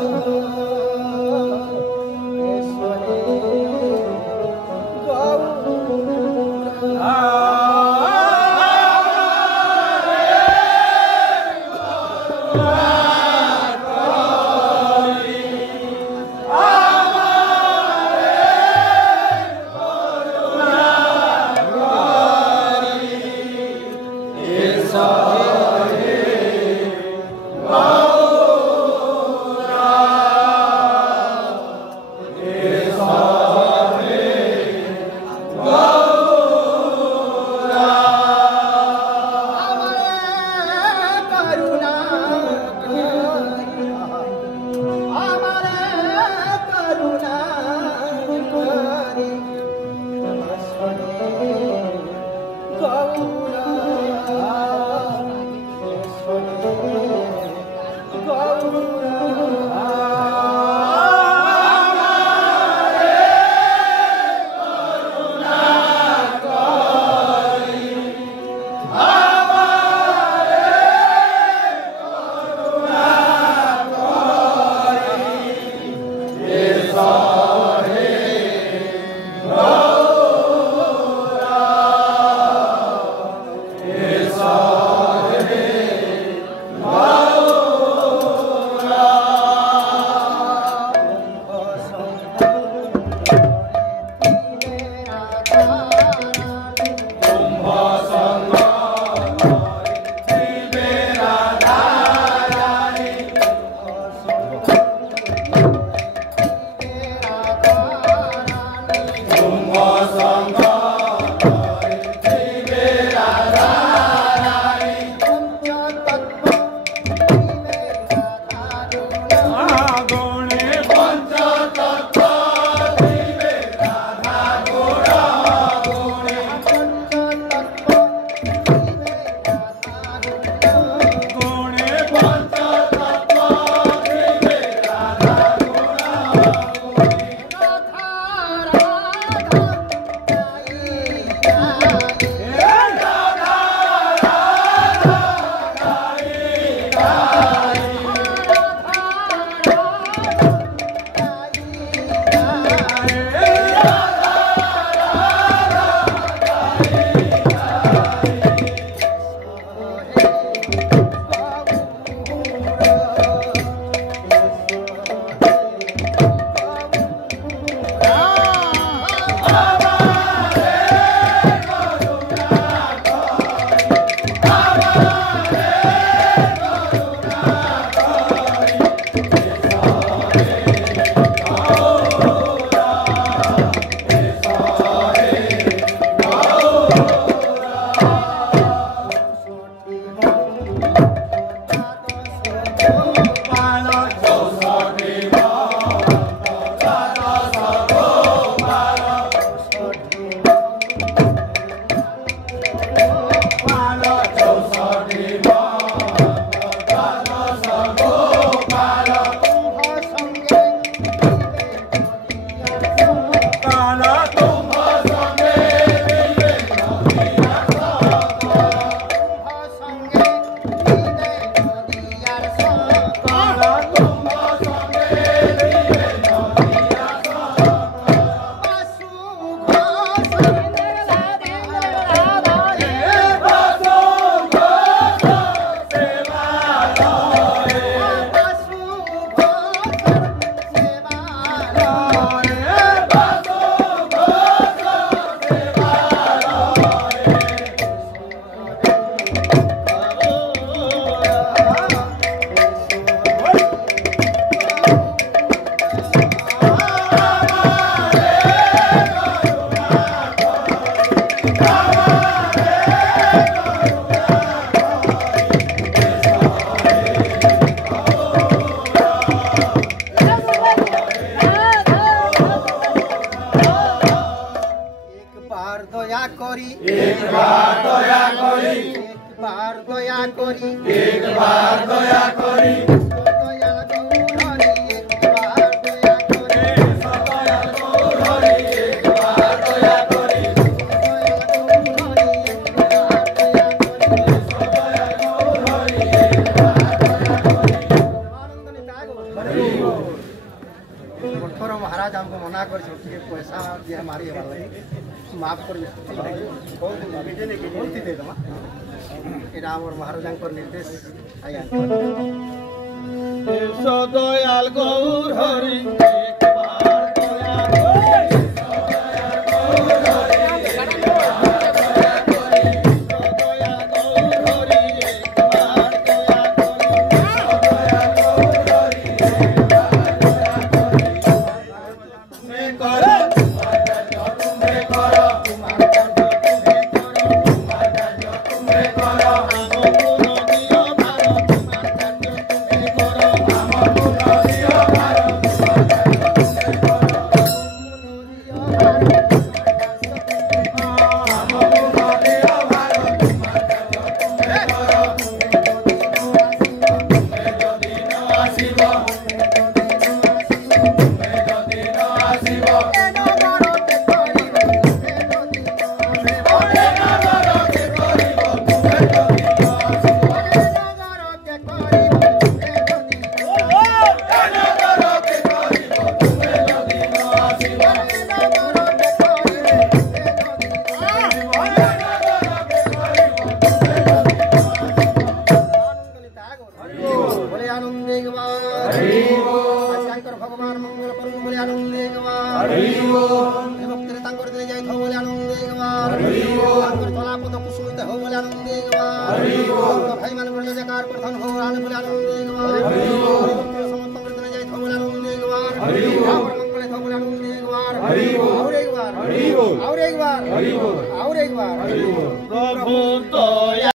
Sahe Gaura महाराज हमको मना कर छोटी पैसा दिए हमारी माफ कर दे दमा এটা আমার মহারাজাঙ্কর নির্দেশ আজ্ঞা দয়াল গৌর হরি भगवान मंगल करूं बोले आनंदे गवार भक्त तांकर दिने जाय थो बोले आनंदे गवार तांकर तला पद कुसुमित हो बोले आनंदे गवार भाई मान बोले जयकार प्रधान हो आने बोले आनंदे गवार समस्त दिने जाय थो बोले आनंदे गवार और मंगल थो बोले आनंदे गवार और एक बार और एक बार और एक बार प्रभु तो